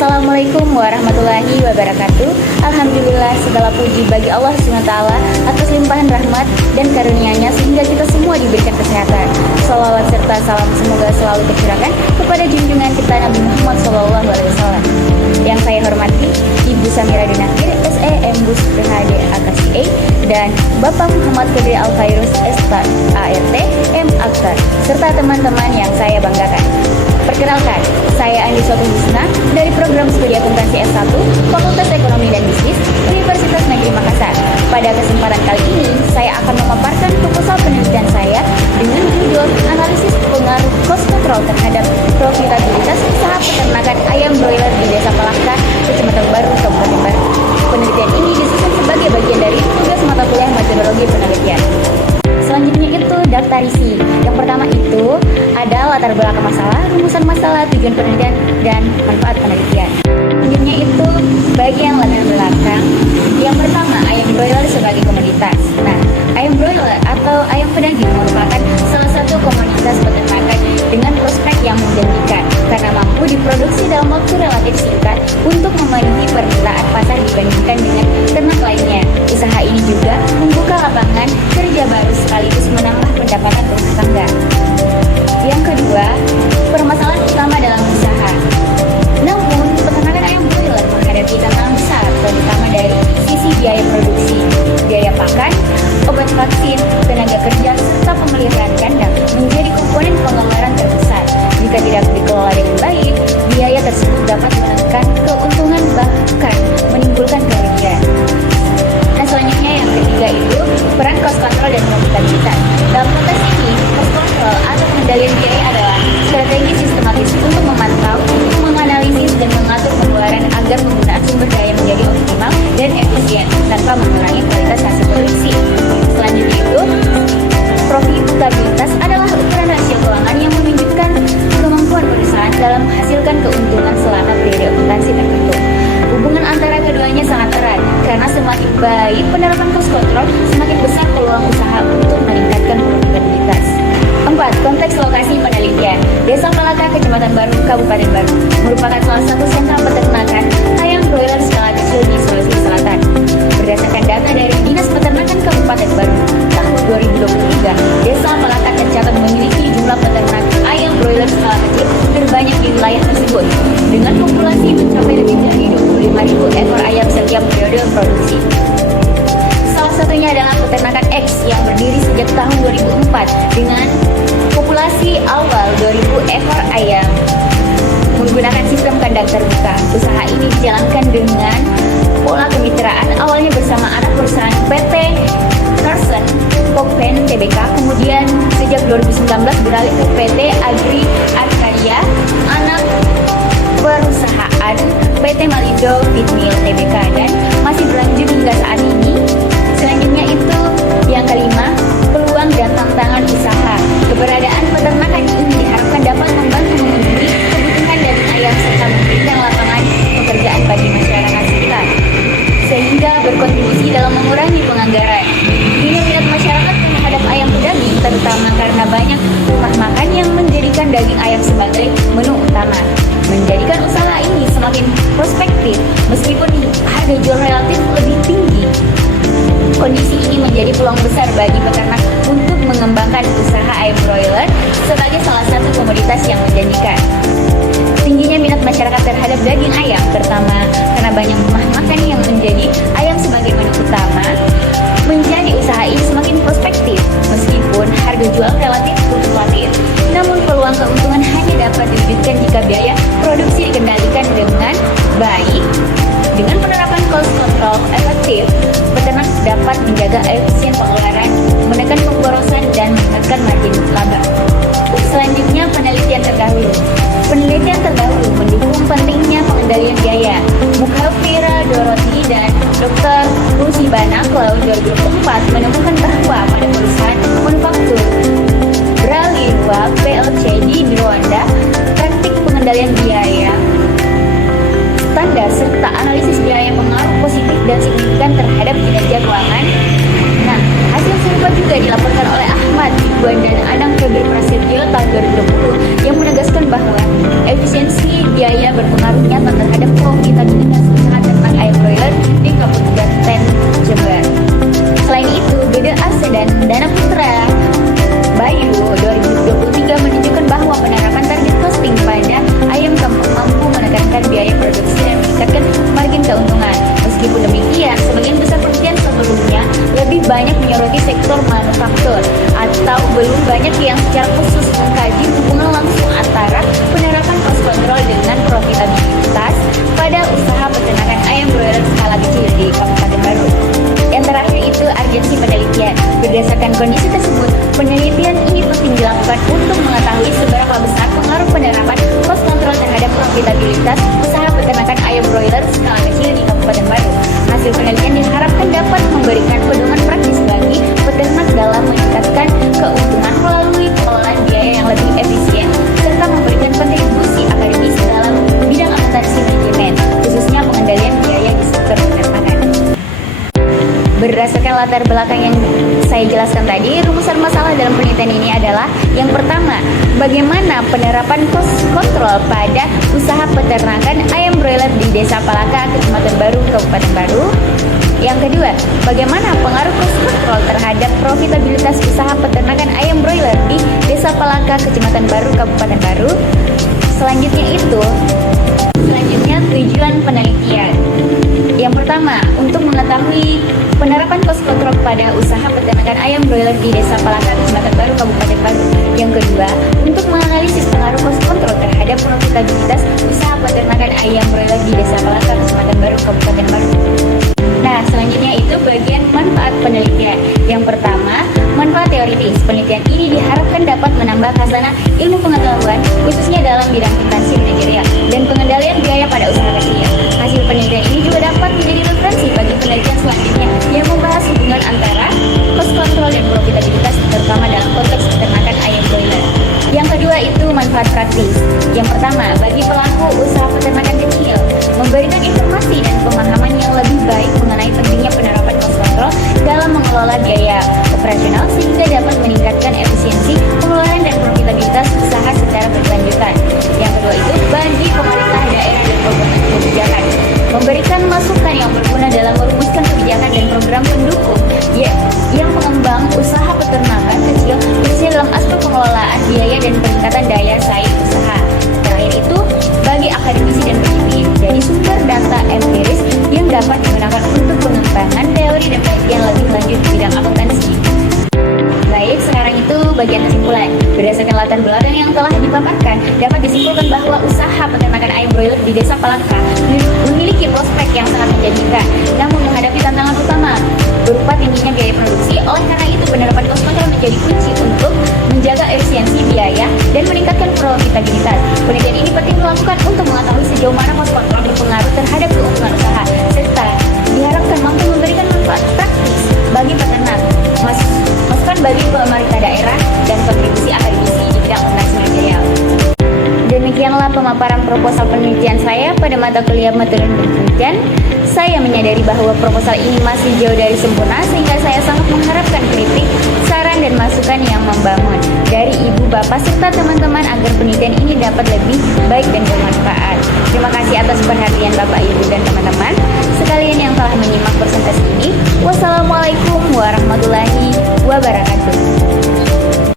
Assalamualaikum warahmatullahi wabarakatuh. Alhamdulillah, segala puji bagi Allah SWT atas limpahan rahmat dan karunia-Nya sehingga kita semua diberikan kesehatan. Salawat serta salam semoga selalu tercurahkan kepada junjungan kita Nabi Muhammad SAW. Yang saya hormati Ibu Samira Dinakir, SE Embus PhD AKSA, dan Bapak Muhammad Kedri Al-Fairuz Estat ART M Aktar, serta teman-teman yang saya banggakan. Perkenalkan, saya Andi Sotu Husna dari program studi akuntansi S1 Fakultas Ekonomi dan Bisnis Universitas Negeri Makassar. Pada kesempatan kali ini, saya akan memaparkan proposal penelitian saya dengan judul analisis pengaruh cost control terhadap profitabilitas usaha peternakan ayam broiler di Desa Palaka, Kecamatan Baru, Kabupaten Baru. Penelitian ini disusun sebagai bagian dari tugas mata kuliah metodologi penelitian. Selanjutnya itu daftar isi. Yang pertama itu ada latar belakang masalah, rumusan masalah, tujuan penelitian, dan manfaat penelitian. Selanjutnya itu bagian latar belakang. Yang pertama, ayam broiler sebagai komoditas. Nah, ayam broiler atau ayam pedaging merupakan salah satu komoditas peternakan dengan prospek yang menjanjikan karena mampu diproduksi dalam waktu relatif singkat untuk memenuhi permintaan pasar dibandingkan dengan ternak lainnya. Usaha ini juga membuka lapangan kerja baru sekaligus menambah pendapatan rumah tangga. Yang kedua, permasalahan utama dalam usaha. Namun, peternakan ayam broiler menghadapi tantangan besar, terutama dari sisi biaya produksi, biaya pakan, obat vaksin, tenaga kerja, serta pemeliharaan kandang menjadi komponen pengeluaran terbesar. Jika tidak dikelola dengan baik, biaya tersebut dapat menekan keuntungan bahkan menimbulkan kerugian. Nah, selanjutnya yang ketiga itu peran cost control dan profitabilitas. Dalam konteks ini, cost control atau pengendalian biaya adalah strategi sistematis untuk memantau, menganalisis, dan mengatur pengeluaran agar penggunaan sumber daya menjadi optimal dan efisien tanpa mengurangi kualitas hasil produksi. Selanjutnya itu, profitabilitas adalah ukuran rasio keuangan yang menunjukkan kemampuan perusahaan dalam menghasilkan keuntungan selama periode akuntansi tertentu. Hubungan antara keduanya sangat erat karena semakin baik penerapan cost control, semakin besar peluang usaha untuk meningkatkan profitabilitas. 4. Konteks lokasi penelitian. Desa Palaka, Kecamatan Baru, Kabupaten Baru merupakan salah satu sentra peternakan ayam broiler skala kecil di Sulawesi Selatan. Berdasarkan data dari Dinas Peternakan Kabupaten Baru tahun 2023, Desa Palaka tercatat memiliki jumlah peternak ayam broiler skala kecil terbanyak di wilayah tersebut dengan populasi mencapai lebih dari 25.000 ekor ayam setiap periode produksi. Salah satunya adalah peternakan X yang berdiri sejak tahun 2004 dengan populasi awal 2.000 ekor ayam menggunakan sistem kandang terbuka. Usaha ini dijalankan dengan pola kemitraan awalnya bersama anak perusahaan PT Carson Pokpen Tbk, kemudian sejak 2019 beralih ke PT Agri Arcadia, anak perusahaan PT Malindo Feedmill Tbk, dan masih berlanjut hingga saat ini. Selanjutnya itu yang kelima, peluang dan tantangan usaha. Keberadaan peternakan ini diharapkan dapat membantu memenuhi kebutuhan daging ayam serta memberikan lapangan pekerjaan bagi masyarakat sekitar, sehingga berkontribusi dalam mengurangi penganggaran. Minat masyarakat terhadap ayam pedaging terutama karena banyak rumah makan yang menjadikan daging ayam sebagai menu utama, menjadikan usaha ini semakin prospektif meskipun harga jual relatif lebih tinggi. Kondisi ini menjadi peluang besar bagi peternak untuk mengembangkan usaha ayam broiler sebagai salah satu komoditas yang menjanjikan. Tingginya minat masyarakat terhadap daging ayam, pertama karena banyak rumah makan yang menjadi ayam sebagai menu utama, menjadi usaha ini semakin prospektif meskipun harga jual relatif fluktuatif. Namun peluang keuntungan hanya dapat diwujudkan jika biaya produksi dikendalikan dengan baik. Dengan penerapan cost control efektif, peternak dapat menjaga efisien pengeluaran, menekan pemborosan, dan meningkatkan margin laba. Selanjutnya, penelitian terdahulu. Penelitian terdahulu mendukung pentingnya pengendalian biaya. Mukhafira Dorothy dan Dr. Rusibana tahun 2004 menemukan bahwa pada perusahaan manufaktur Bralirwa PLC di Rwanda, praktik pengendalian biaya standar serta analisis biaya pengaruh positif dan signifikan terhadap kinerja keuangan. Nah, hasil serupa juga dilaporkan oleh Ahmad Iqbal dan Anang Febri Prasetyo tahun 2020 profitabilitas usaha peternakan ayam broiler skala kecil di Kabupaten Baru. Hasil penelitian diharapkan dapat memberikan pedoman praktis bagi peternak dalam meningkatkan keuntungan melalui pengelolaan biaya yang lebih efisien serta memberikan kontribusi akademis dalam bidang akuntansi manajemen, khususnya pengendalian biaya di sektor peternakan. Berdasarkan latar belakang yang saya jelaskan tadi, rumusan masalah dalam penelitian ini adalah yang pertama, bagaimana penerapan cost control pada usaha peternakan ayam broiler di Desa Palaka, Kecamatan Baru, Kabupaten Baru. Yang kedua, bagaimana pengaruh cost control terhadap profitabilitas usaha peternakan ayam broiler di Desa Palaka, Kecamatan Baru, Kabupaten Baru. Selanjutnya tujuan penelitian. Yang pertama, untuk mengetahui penerapan cost control pada usaha peternakan ayam broiler di Desa Palaka, Kecamatan Baru, Kabupaten Baru. Yang kedua, untuk menganalisis pengaruh cost control terhadap profitabilitas usaha peternakan ayam broiler di Desa Palaka, Kecamatan Baru, Kabupaten Baru. Nah, selanjutnya itu bagian manfaat penelitian. Yang pertama, manfaat teoritis. Penelitian ini diharapkan dapat menambah khazanah ilmu pengetahuan, khususnya dalam bidang akuntansi manajerial dan pengendalian biaya pada usaha kecil. Hasil penelitian ini juga dapat menjadi referensi bagi penelitian selanjutnya yang membahas hubungan antara cost control dan profitabilitas, terutama dalam konteks peternakan ayam broiler. Yang kedua itu manfaat praktis. Yang pertama, bagi pelaku usaha peternakan kecil, memberikan informasi dan pemahaman yang lebih baik mengenai pentingnya penerapan cost control dalam mengelola biaya operasional sehingga dapat meningkatkan efisiensi pengelolaan dan profitabilitas usaha secara berkelanjutan. Yang kedua itu bagi pemerintah daerah dan program kebijakan, memberikan masukan yang berguna dalam merumuskan kebijakan dan program pendukung yang pengembang usaha peternakan kecil khususnya dalam aspek pengelolaan biaya dan peningkatan daya saing usaha. Terakhir itu bagi akademisi dan peneliti dari sumber data empiris yang dapat digunakan untuk pengembangan teori dan penelitian lebih lanjut di bidang akuntansi. Baik, sekarang itu bagian kesimpulan. Berdasarkan latar belakang yang telah dipaparkan, dapat disimpulkan bahwa usaha peternakan ayam broiler di Desa Palaka memiliki prospek yang sangat menjanjikan, namun menghadapi tantangan utama berupa tingginya biaya produksi. Oleh karena itu, penerapan cost control menjadi kunci untuk menjaga efisiensi biaya dan meningkatkan profitabilitas. Penelitian ini penting dilakukan untuk mengetahui sejauh mana cost control berpengaruh terhadap keuntungan usaha, serta diharapkan mampu memberikan manfaat praktis bagi peternak, masukan bagi pemerintah daerah, dan kontribusi akademisi di bidang akuntansi manajerial. Demikianlah pemaparan proposal penelitian saya pada mata kuliah metode penelitian. Saya menyadari bahwa proposal ini masih jauh dari sempurna, sehingga saya sangat mengharapkan kritik, saran, dan masukan yang membangun dari ibu, bapak, serta teman-teman agar penelitian ini dapat lebih baik dan bermanfaat. Terima kasih atas perhatian bapak, ibu, dan teman-teman sekalian yang telah menyimak presentasi ini. Wassalamualaikum warahmatullahi wabarakatuh.